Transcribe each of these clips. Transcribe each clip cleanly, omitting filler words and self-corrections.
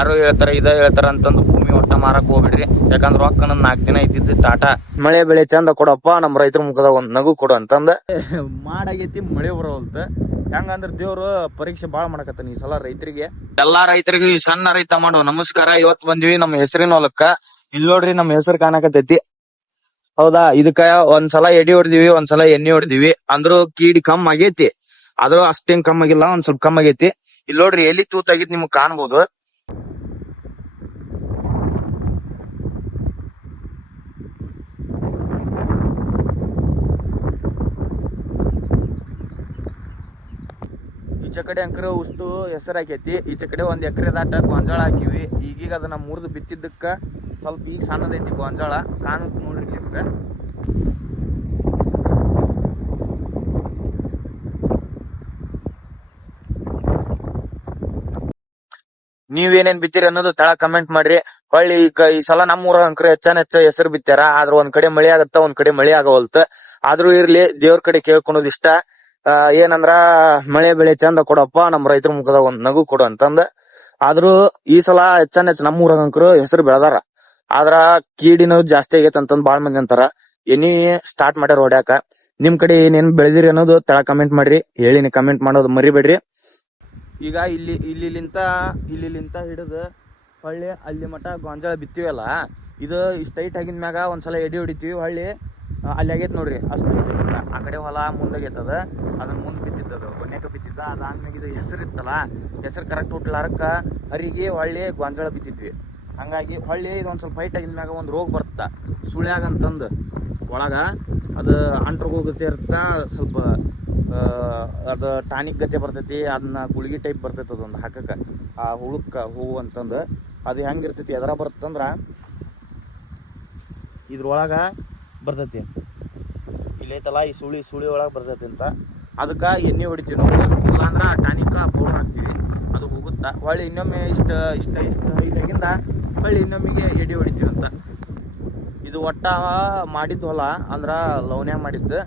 ಯಾರು ಹೇಳ್ತಾರ ಇದ ಹೇಳ್ತಾರ ಅಂತಂದು ಭೂಮಿ ಒಟ್ಟ ಮಾರಕ್ ಹೋಗ್ಬಿಡ್ರಿ. ಯಾಕಂದ್ರ ರೊಕ್ಕ 4 ದಿನ ಇದ್ದಿದ್ದು ಟಾಟಾ ಮಳೆ ಬೆಳೆ ಚಂದ ಕೊಡಪ್ಪ, ನಮ್ ರೈತರ ಮುಖದ ಒಂದ್ ನಗು ಕೊಡು ಅಂತಂದ ಮಾಡಾಗೈತಿ. ಮಳೆ ಬರೋಲ್ತ. ಹೆಂಗಂದ್ರ ದೇವ್ರು ಪರೀಕ್ಷೆ ಬಾಳ್ ಮಾಡಕತ್ತಾನ ಈ ಸಲ ರೈತರಿಗೆ. ಎಲ್ಲಾ ರೈತರಿಗೂ ಈ ಸಣ್ಣ ರೈತ ಮಾಡೋ ನಮಸ್ಕಾರ. ಇವತ್ ಬಂದ್ವಿ ನಮ್ಮ ಹೆಸರಿನ ಹೊಲಕ್ಕ. ಇಲ್ಲಿ ನೋಡ್ರಿ ನಮ್ಮ ಹೆಸರು ಕಾಣಕತ್ತೈತಿ. ಹೌದಾ, ಇದಕ್ಕ ಒಂದ್ಸಲ ಎಡಿ ಹೊಡೆದಿವಿ, ಒಂದ್ಸಲ ಎಣ್ಣೆ ಹೊಡೆದಿವಿ. ಅಂದ್ರೂ ಕೀಡಿ ಕಮ್ಮಿ ಆಗೈತಿ. ಆದ್ರೂ ಅಷ್ಟೇನ್ ಕಮ್ಮಿ ಆಗಿಲ್ಲ, ಒಂದ್ ಸ್ವಲ್ಪ ಕಮ್ಮಿ ಆಗೈತಿ. ಇಲ್ಲಿ ನೋಡ್ರಿ ಎಲ್ಲಿ ತೂತಾಗಿದ್ ನಿಮ್ಗ್ ಕಾಣ್ಬೋದು. ಈಚೆ ಕಡೆ ಅಂಕರ ಉಷ್ಟು ಹೆಸರು ಹಾಕೈತಿ. ಈಚೆ ಕಡೆ 1 ಎಕರೆ ದಾಟ ಗೊಂಜಾಳ ಹಾಕಿವಿ. ಈಗೀಗ ಅದನ್ನ ಮುರಿದು ಬಿತ್ತಿದ್ದಕ್ಕ ಸ್ವಲ್ಪ ಈಗ ಸಣ್ಣದೈತಿ ಗೊಂಜಾಳ ಕಾಣುತ್ತ ನೋಡ್ರಿ ನಿಮ್ಗೆ. ನೀವೇನೇನ್ ಬಿತ್ತೀರಿ ಅನ್ನೋದು ತಳ ಕಮೆಂಟ್ ಮಾಡ್ರಿ. ಹೊಳ್ಳಿ ಈ ಸಲ ನಮ್ಮೂರ ಅಂಕರ ಹೆಚ್ಚ ಹೆಸರು ಬಿತ್ತಾರ. ಆದ್ರ ಒಂದ್ ಕಡೆ ಮಳಿ ಆಗತ್ತ, ಒಂದ್ ಕಡೆ ಮಳಿ ಆಗವಲ್ತ. ಆದ್ರೂ ಇರ್ಲಿ, ದೇವ್ರ ಕಡೆ ಕೇಳ್ಕೊಳೋದ್ ಇಷ್ಟ. ಏನಂದ್ರ ಮಳೆ ಬೆಳೆ ಚಂದ ಕೊಡಪ್ಪ, ನಮ್ ರೈತರ ಮುಖದ ಒಂದ್ ನಗು ಕೊಡು ಅಂತಂದ. ಆದ್ರೂ ಈ ಸಲ ಹೆಚ್ಚ ನಮ್ಮೂರಾಗ ಅಂಕರು ಹೆಸರು ಬೆಳೆದಾರ. ಆದ್ರ ಕೀಡಿನ ಜಾಸ್ತಿ ಆಗೈತೆ ಅಂತಂದ್ ಬಾಳ್ ಮಂದಿ ಅಂತಾರ. ಎನಿ ಸ್ಟಾರ್ಟ್ ಮಾಡ್ಯಾರ ಹೊಡ್ಯಾಕ. ನಿಮ್ ಕಡೆ ಏನೇನ್ ಬೆಳೆದಿರಿ ಅನ್ನೋದು ತಳ ಕಮೆಂಟ್ ಮಾಡ್ರಿ. ಹೇಳಿನಿ, ಕಮೆಂಟ್ ಮಾಡೋದು ಮರಿಬೇಡ್ರಿ. ಈಗ ಇಲ್ಲಿಂತ ಹಿಡಿದು ಹೊಳ್ಳಿ ಅಲ್ಲಿ ಮಠ ಗೊಂಜಾಳ ಬಿತ್ತೀವಲ್ಲ, ಇದು ಇಷ್ಟ ಹೈಟ್ ಆಗಿದ ಮ್ಯಾಗ ಒಂದ್ಸಲ ಎಡಿ ಹೊಡಿತೀವಿ. ಹೊಳ್ಳಿ ಅಲ್ಲಿ ಆಗೈತೆ ನೋಡ್ರಿ, ಅಷ್ಟು ಆ ಕಡೆ ಹೊಲ ಮುಂದಾಗೈತದ. ಅದನ್ನ ಮುಂದೆ ಬಿತ್ತಿದ್ದದು ಕೊನೆಕ ಬಿತ್ತಿದ್ದ. ಅದಾದ್ಮ್ಯಾಗ ಇದು ಹೆಸರು ಇತ್ತಲ್ಲ, ಹೆಸರು ಕರೆಕ್ಟ್ ಹುಟ್ಲಾರಕ್ಕ ಹರಿಗೆ ಹೊಳ್ಳಿ ಗೊಂಜಾಳ ಬಿತ್ತಿದ್ವಿ. ಹಂಗಾಗಿ ಹೊಳ್ಳಿ ಇದೊಂದ್ ಸ್ವಲ್ಪ ಹೈಟ್ ಆಗಿದ ಮ್ಯಾಗ ಒಂದು ರೋಗ ಬರುತ್ತ, ಸುಳ್ಯಾಗ ಅಂತಂದು. ಒಳಗ ಅದು ಅಂಟ್ರಿಗೆ ಹೋಗುತ್ತೆ ಇರುತ್ತ, ಸ್ವಲ್ಪ ಅದು ಟಾನಿಕ್ ಗತೆ ಬರ್ತೈತಿ. ಅದನ್ನ ಗುಳಿಗೆ ಟೈಪ್ ಬರ್ತೈತಿ ಅದೊಂದು ಹಾಕಕ್ಕ, ಆ ಹುಳುಕ್ಕ ಹೂವು ಅಂತಂದು. ಅದು ಹೆಂಗಿರ್ತೈತಿ, ಎದ್ರ ಬರ್ತಂದ್ರ ಇದ್ರೊಳಗ ಬರ್ತೈತಿ. ಇಲ್ಲೈತಲ್ಲ ಈ ಸುಳಿ ಒಳಗೆ ಬರ್ತೈತಿ ಅಂತ. ಅದಕ್ಕೆ ಎಣ್ಣೆ ಹೊಡಿತೀವಿ ನಾವು. ಇಲ್ಲಾಂದ್ರೆ ಟಾನಿಕ್ ಪೌಡರ್ ಹಾಕ್ತೀವಿ, ಅದು ಹೋಗುತ್ತಾ. ಹೊಳ್ಳಿ ಇನ್ನೊಮ್ಮೆ ಇಷ್ಟ ಹೈಟಾಗಿಂದ ಹೊಳ್ಳಿ ಇನ್ನೊಮ್ಮಿಗೆ ಎಡಿ ಹೊಡಿತೀವಿ ಅಂತ. ಇದು ಒಟ್ಟ ಮಾಡಿದ್ದು ಹೊಲ ಅಂದ್ರ ಲವನ್ಯಾಗ ಮಾಡಿದ್ದು.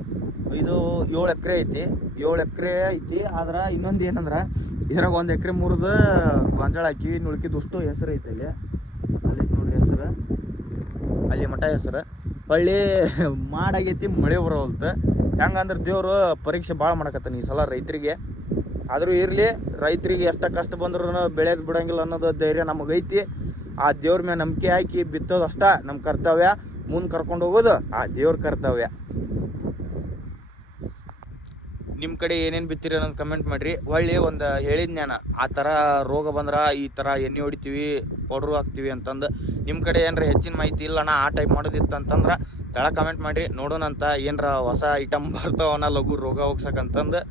ಇದು 7 ಎಕರೆ ಐತಿ. 7 ಎಕರೆ ಐತಿ. ಆದ್ರ ಇನ್ನೊಂದು ಏನಂದ್ರ ಇದ್ರಾಗ 1 ಎಕರೆ ಮುರಿದು ಗೊಂಜಾಳ ಹಾಕಿವಿ. ಉಳ್ಕಿದಷ್ಟು ಹೆಸರು ಐತಿ. ಅಲ್ಲಿ ನೋಡ್ರಿ ಹೆಸರು, ಅಲ್ಲಿ ಮಠ ಹೆಸರು. ಹೊಳ್ಳಿ ಮಾಡಾಗೈತಿ, ಮಳೆ ಬರೋಲ್ತ. ಹೆಂಗಂದ್ರೆ ದೇವ್ರು ಪರೀಕ್ಷೆ ಭಾಳ ಮಾಡಕತ್ತಾನ ಈ ಸಲ ರೈತರಿಗೆ. ಆದ್ರೂ ಇರ್ಲಿ, ರೈತರಿಗೆ ಎಷ್ಟ ಕಷ್ಟ ಬಂದ್ರು ಬೆಳೆದ್ ಬಿಡಂಗಿಲ್ಲ ಅನ್ನೋದು ಧೈರ್ಯ ನಮಗೈತಿ. ಆ ದೇವ್ರ ಮೇಲೆ ನಂಬಿಕೆ ಹಾಕಿ ಬಿತ್ತೋದು ಅಷ್ಟ ನಮ್ಮ ಕರ್ತವ್ಯ. ಮುಂದೆ ಕರ್ಕೊಂಡು ಹೋಗೋದು ಆ ದೇವ್ರ ಕರ್ತವ್ಯ. ನಿಮ್ಮ ಕಡೆ ಏನೇನು ಬಿತ್ತೀರಿ ಅನ್ನೋದು ಕಮೆಂಟ್ ಮಾಡ್ರಿ. ಹೊಳ್ಳಿ ಒಂದು ಹೇಳಿದ್ ನಾನು, ಆ ಥರ ರೋಗ ಬಂದ್ರೆ ಈ ಥರ ಎಣ್ಣೆ ಹೊಡಿತೀವಿ, ಪೌಡ್ರು ಹಾಕ್ತೀವಿ ಅಂತಂದು. ನಿಮ್ಮ ಕಡೆ ಏನಾರ ಹೆಚ್ಚಿನ ಮಾಹಿತಿ ಇಲ್ಲಣ್ಣ ಆ ಟೈಪ್ ಮಾಡೋದಿತ್ತು ಅಂತಂದ್ರೆ ತಳ ಕಮೆಂಟ್ ಮಾಡಿರಿ. ನೋಡೋಣಂತ ಏನಾರ ಹೊಸ ಐಟಮ್ ಬರ್ತಾವನ್ನ ಲಘು ರೋಗ ಹೋಗ್ಸಕ್ಕಂತಂದು.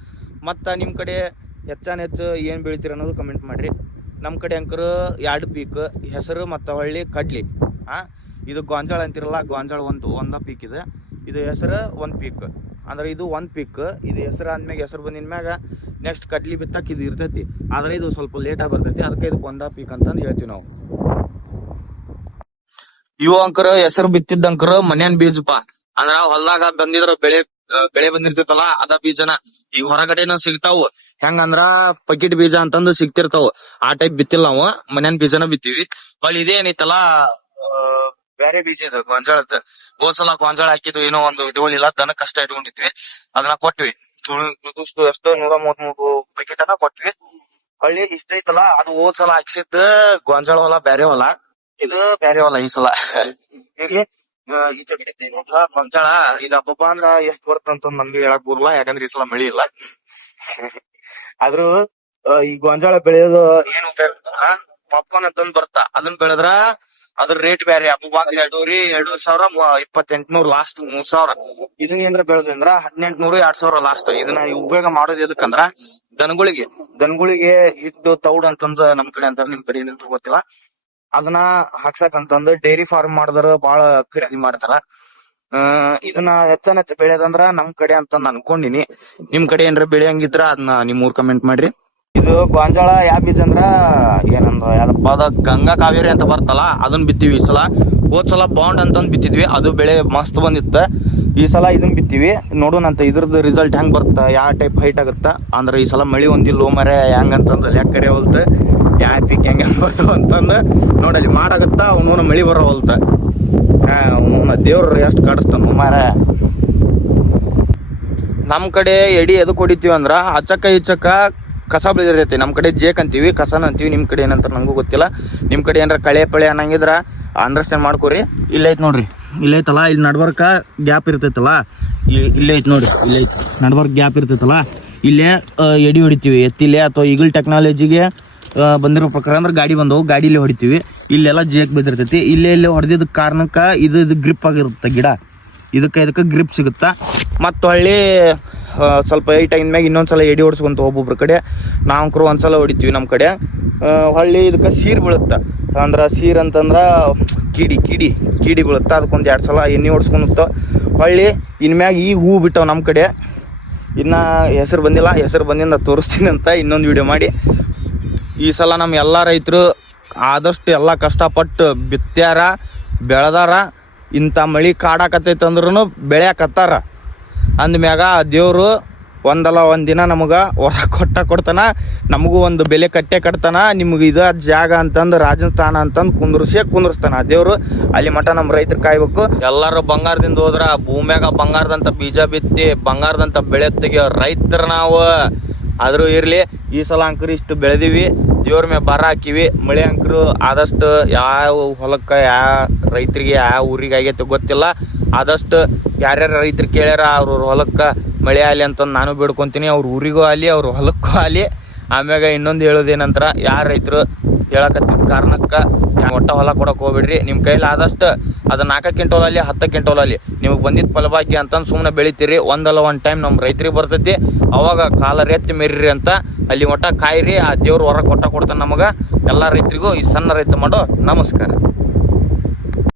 ಮತ್ತು ನಿಮ್ಮ ಕಡೆ ಹೆಚ್ಚು ಏನು ಬೆಳಿತೀರಿ ಅನ್ನೋದು ಕಮೆಂಟ್ ಮಾಡಿರಿ. ನಮ್ಮ ಕಡೆ ಅಂಕರು 2 ಪೀಕ್, ಹೆಸರು ಮತ್ತು ಹೊಳ್ಳಿ ಕಡ್ಲಿ. ಇದು ಗೊಂಜಾಳ ಅಂತಿರಲ್ಲ, ಗೊಂಜಾಳ ಒಂದು ಪೀಕ್ ಇದೆ. ಇದು ಹೆಸರು 1 ಪೀಕ್. ಅಂದ್ರೆ ಇದು 1 ಪೀಕ್. ಇದು ಹೆಸರು ಆದ್ಮ್ಯಾಗ, ಹೆಸರು ಬಂದಿನ ಮ್ಯಾಗ ನೆಕ್ಸ್ಟ್ ಕಡ್ಲಿ ಬಿತ್ತಕ್ಕೆ ಇದು ಇರ್ತೈತಿ. ಆದರೆ ಇದು ಸ್ವಲ್ಪ ಲೇಟಾಗಿ ಬರ್ತೈತಿ. ಅದಕ್ಕೆ ಇದಕ್ಕೆ 1 ಪೀಕ್ ಅಂತಂದು ಹೇಳ್ತೀವಿ ನಾವು. ಇವು ಅಂಕರ ಹೆಸರು ಬಿತ್ತಿದ್ದ ಅಂಕರು ಮನ್ಯಾನ್ ಬೀಜಪ್ಪ. ಅಂದ್ರ ಹೊಲ್ದಾಗ ಬಂದಿದ್ರ ಬೆಳೆ ಬಂದಿರ್ತೈತಲ್ಲ, ಅದ ಬೀಜನ ಈಗ ಹೊರಗಡೆನೂ ಸಿಗ್ತಾವು. ಹೆಂಗಂದ್ರ ಪಕಿಟ್ ಬೀಜ ಅಂತಂದು ಸಿಗ್ತಿರ್ತಾವ. ಆ ಟೈಪ್ ಬಿತ್ತಿಲ್ಲ ನಾವು, ಮನ್ಯಾನ್ ಬೀಜನ ಬಿತ್ತೀವಿ. ಹೊಳ್ಳಿ ಇದೇನೈತಲ್ಲ ಬೇರೆ ಬೀಜ ಇದು ಗೊಂಜಾಳದ. ಹೋದ್ಸಲ ಗೊಂಜಾಳ ಹಾಕಿದ್ವಿ, ಏನೋ ಒಂದು ಇಟ್ಕೊಳ್ಳಿಲ್ಲ, ದನ ಕಷ್ಟ ಇಟ್ಕೊಂಡಿದ್ವಿ. ಅದನ್ನ ಕೊಟ್ವಿ. ಎಷ್ಟು 133 ಪ್ಯಾಕೆಟ್ ಅನ್ನ ಕೊಟ್ವಿ. ಹೊಳ್ಳಿ ಇಷ್ಟ ಐತಲ್ಲ, ಅದು ಹೋದ್ಸಲ ಹಾಕ್ಸಿದ್ ಗೊಂಜಾಳ ಹೊಲ ಬೇರೆ ಹೊಲ, ಇದು ಬೇರೆ ಹೊಲ ಈ ಸಲ. ಈಚೆ ಕಡೆ ಗೊಂಜಾಳ ಇದು ಹಬ್ಬ ಅಂದ್ರ ಎಷ್ಟ್ ಬರ್ತಂತ ನಮ್ಗೆ ಹೇಳಕ್ ಬರಲ್ಲ, ಯಾಕಂದ್ರೆ ಈ ಸಲ ಮಳಿ ಇಲ್ಲ. ಆದ್ರೂ ಈ ಗೊಂಜಾಳ ಬೆಳೆಯೋದು ಏನು ಪಾಪ್ಕಾರ್ನ್ ಅಂತಂದ್ ಬರ್ತಾ, ಅದನ್ನ ಬೆಳೆದ್ರ ಅದ್ರ ರೇಟ್ ಬೇರೆ. ಹಬ್ಬ 2,000 2,2800 ಲಾಸ್ಟ್ 3,000. ಇದನ್ನ ಏನ್ರ ಬೆಳೆದಂದ್ರ 1,800 2,000 ಲಾಸ್ಟ್. ಇದನ್ನ ಉಪಯೋಗ ಮಾಡೋದು ಎದಕ್ಕಂದ್ರ ದನಗಳಿಗೆ ಹಿಟ್ಟು ತೌಡ್ ಅಂತಂದ ನಮ್ ಕಡೆ ಅಂತ, ನಿಮ್ ಕಡೆ ಏನಂತ ಗೊತ್ತಿಲ್ಲ. ಅದನ್ನ ಹಾಕ್ಸಕಂತಂದು ಡೈರಿ ಫಾರ್ಮ್ ಮಾಡಿದ್ರ ಬಾಳ ಖರೀದಿ ಮಾಡ್ತಾರ. ಇದನ್ನ ಹೆಚ್ಚ ಬೆಳೆದಂದ್ರ ನಮ್ ಕಡೆ ಅಂತ ಅನ್ಕೊಂಡಿನಿ. ನಿಮ್ ಕಡೆ ಏನ್ರ ಬೆಳೆಯಂಗಿದ್ರ ಅದನ್ನ ನಿಮ್ಮೂರ್ ಕಮೆಂಟ್ ಮಾಡ್ರಿ. ಇದು ಗೊಂಜಾಳ ಯಾವ ಬೀಜ ಅಂದ್ರ ಯಾವ್ದಪ್ಪ ಅದ ಗಂಗಾ ಕಾವೇರಿ ಅಂತ ಬರ್ತಲ್ಲ, ಅದನ್ನ ಬಿತ್ತೀವಿ ಈ ಸಲ. ಹೋದ್ಸಲ ಬಾಂಡ್ ಅಂತಂದ್ ಬಿತ್ತಿದ್ವಿ, ಅದು ಬೆಳೆ ಮಸ್ತ್ ಬಂದಿತ್ತ. ಈ ಸಲ ಇದನ್ನ ಬಿತ್ತೀವಿ, ನೋಡೋಣಂತ ಇದ್ರದ್ದು ರಿಸಲ್ಟ್ ಹೆಂಗ್ ಬರುತ್ತ, ಯಾವ ಟೈಪ್ ಹೈಟ್ ಆಗುತ್ತ. ಅಂದ್ರೆ ಈ ಸಲ ಮಳಿ ಒಂದಿಲ್ಲ ಮರೆ ಹೆಂಗಂತಂದ್ ಲೆಕ್ಕರೆ ಹೊಲ್ತ. ಯಾವ ಪೀಕ್ ಹೆಂಗೆ ಬರ್ತಾವ ಅಂತಂದು ನೋಡಲ್ಲಿ ಮಾಡಾಗತ್ತ ಅವನು ಮಳಿ ಬರೋವಲ್ತ. ಅವನ ದೇವ್ರು ಎಷ್ಟು ಕಾಡಿಸ್ತಾನ ಮಾರ. ನಮ್ಮ ಕಡೆ ಎಡಿ ಎದಕ್ಕೆ ಹೊಡಿತೀವಿ ಅಂದ್ರೆ ಅಚ್ಚಕ್ಕ ಇಚ್ಚಕ್ಕ ಕಸ ಬೆಳೆದಿರ್ತೈತಿ. ನಮ್ಮ ಕಡೆ ಜೇಕ್ ಅಂತೀವಿ, ಕಸನ ಅಂತೀವಿ. ನಿಮ್ಮ ಕಡೆ ಏನಂತ ನನಗೂ ಗೊತ್ತಿಲ್ಲ. ನಿಮ್ಮ ಕಡೆ ಏನಾರ ಕಳೆ ಪಳೆ ಅನ್ನಂಗಿದ್ರ ಅಂಡರ್ಸ್ಟ್ಯಾಂಡ್ ಮಾಡ್ಕೋರಿ. ಇಲ್ಲೈತೆ ನೋಡ್ರಿ, ಇಲ್ಲೈತಲ್ಲ, ಇಲ್ಲಿ ನಡ್ಬರ್ಕ ಗ್ಯಾಪ್ ಇರ್ತೈತಲ್ಲ, ಇಲ್ಲೇ ಐತೆ ನೋಡ್ರಿ, ಇಲ್ಲೈತೆ ನಡ್ಬರ್ಕ್ ಗ್ಯಾಪ್ ಇರ್ತೈತಲ್ಲ, ಇಲ್ಲೇ ಎಡಿ ಹೊಡಿತೀವಿ. ಎತ್ತಿಲೆ ಅಥವಾ ಈಗಲ್ ಟೆಕ್ನಾಲಜಿಗೆ ಬಂದಿರೋ ಪ್ರಕಾರ ಅಂದ್ರೆ ಗಾಡಿ ಬಂದವು, ಗಾಡಿಲೇ ಹೊಡಿತೀವಿ. ಇಲ್ಲೆಲ್ಲ ಜೇಕ್ ಬಿದ್ದಿರ್ತೈತಿ. ಇಲ್ಲೇ ಹೊಡೆದಿದ್ದ ಕಾರಣಕ್ಕೆ ಇದು ಗ್ರಿಪ್ ಆಗಿರುತ್ತೆ ಗಿಡ, ಇದಕ್ಕೆ ಗ್ರಿಪ್ ಸಿಗುತ್ತಾ. ಮತ್ತು ಹಳ್ಳಿ ಸ್ವಲ್ಪ ಏಟ್ ಆಗಿದ ಮ್ಯಾಗ ಇನ್ನೊಂದ್ಸಲ ಎಡಿ ಹೊಡ್ಸ್ಕೊಂತ ಒಬ್ಬೊಬ್ರ ಕಡೆ. ನಾವಂಕರು ಒಂದ್ಸಲ ಹೊಡಿತೀವಿ ನಮ್ಮ ಕಡೆ. ಹಳ್ಳಿ ಇದಕ್ಕೆ ಸೀರ್ ಬೀಳುತ್ತೆ. ಅಂದ್ರೆ ಸೀರ್ ಅಂತಂದ್ರೆ ಕೀಡಿ ಬೀಳುತ್ತೆ. ಅದಕ್ಕೊಂದು 2 ಸಲ ಎಣ್ಣೆ ಹೊಡ್ಸ್ಕೊಂತ ಹಳ್ಳಿ ಇನ್ಮ್ಯಾಗ ಈಗ ಹೂ ಬಿಟ್ಟವು ನಮ್ಮ ಕಡೆ. ಇನ್ನು ಹೆಸರು ಬಂದಿಲ್ಲ, ಹೆಸರು ಬಂದಿಂದ ತೋರಿಸ್ತೀನಿ ಅಂತ ಇನ್ನೊಂದು ವಿಡಿಯೋ ಮಾಡಿ. ಈ ಸಲ ನಮ್ಮ ಎಲ್ಲ ರೈತರು ಆದಷ್ಟು ಎಲ್ಲ ಕಷ್ಟಪಟ್ಟು ಬಿತ್ತ್ಯಾರ, ಬೆಳೆದಾರ. ಇಂಥ ಮಳೆ ಕಾಡಾಕತ್ತೈತೆ ಅಂದ್ರೂ ಬೆಳೆಯಾಕತ್ತಾರ. ಅಂದಮ್ಯಾಗ ದೇವರು ಒಂದಲ್ಲ ಒಂದು ದಿನ ನಮಗೆ ಹೊರ ಕೊಡ್ತಾನ, ನಮಗೂ ಒಂದು ಬೆಲೆ ಕಟ್ತಾನ. ನಿಮ್ಗೆ ಇದು ಜಾಗ ಅಂತಂದು ರಾಜಸ್ಥಾನ ಅಂತಂದು ಕುಂದ್ರಸ್ತಾನ ದೇವರು. ಅಲ್ಲಿ ಮಠ ನಮ್ಮ ರೈತರು ಕಾಯ್ಬೇಕು. ಎಲ್ಲರೂ ಬಂಗಾರದಿಂದ ಹೋದ್ರ ಭೂಮ್ಯಾಗ ಬಂಗಾರದಂಥ ಬೀಜ ಬಿತ್ತಿ ಬಂಗಾರದಂಥ ಬೆಳೆ ತೆಗಿಯೋ ರೈತರು ನಾವು. ಆದರೂ ಇರಲಿ, ಈ ಸಲ ಅಂಕರು ಇಷ್ಟು ಬೆಳೆದೀವಿ, ದೇವ್ರ ಮೇಲೆ ಬರ ಹಾಕಿವಿ. ಮಳೆ ಅಂಕರು ಆದಷ್ಟು ಯಾವ ಹೊಲಕ್ಕೆ ಯಾವ ರೈತರಿಗೆ ಯಾವ ಊರಿಗೆ ಆಗೈತೆ ಗೊತ್ತಿಲ್ಲ. ಆದಷ್ಟು ಯಾರ್ಯಾರು ರೈತರು ಕೇಳ್ಯಾರ ಅವ್ರ ಹೊಲಕ್ಕೆ ಮಳೆ ಆಗಲಿ ಅಂತಂದು ನಾನು ಬೇಡ್ಕೊತೀನಿ. ಅವ್ರ ಊರಿಗೂ ಆಗಲಿ ಅವ್ರ ಹೊಲಕ್ಕೂ ಆಗಲಿ. ಆಮ್ಯಾಗ ಇನ್ನೊಂದು ಹೇಳೋದೇನಂತರ, ಯಾರು ರೈತರು ಹೇಳಕತ್ತಿದ್ದ ಕಾರಣಕ್ಕೆ ಒಟ್ಟ ಹೊಲ ಕೊಡಕ್ಕೆ ಹೋಗ್ಬಿಡ್ರಿ. ನಿಮ್ಮ ಕೈಲಿ ಆದಷ್ಟು ಅದು 4 ಕ್ವಿಂಟಲ್ ಅಲ್ಲಿ 10 ಕ್ವಿಂಟಲ್ ಅಲ್ಲಿ ನಿಮಗೆ ಬಂದಿದ್ದು ಫಲಭಾಗ್ಯ ಅಂತಂದು ಸುಮ್ಮನೆ ಬೆಳಿತೀರಿ. ಒಂದಲ್ಲ ಒಂದು ಟೈಮ್ ನಮ್ಮ ರೈತರಿಗೆ ಬರ್ತೈತಿ. ಅವಾಗ ಕಾಲರ್ ಎತ್ತಿ ಮೆರ್ರಿ ಅಂತ ಅಲ್ಲಿ ಒಟ್ಟ ಕಾಯಿರಿ. ಆ ದೇವ್ರು ಹೊರ ಕೊಡ್ತಾನೆ ನಮಗೆ. ಎಲ್ಲ ರೈತರಿಗೂ ಈ ಸಣ್ಣ ರೈತ ಮಾಡೋ ನಮಸ್ಕಾರ.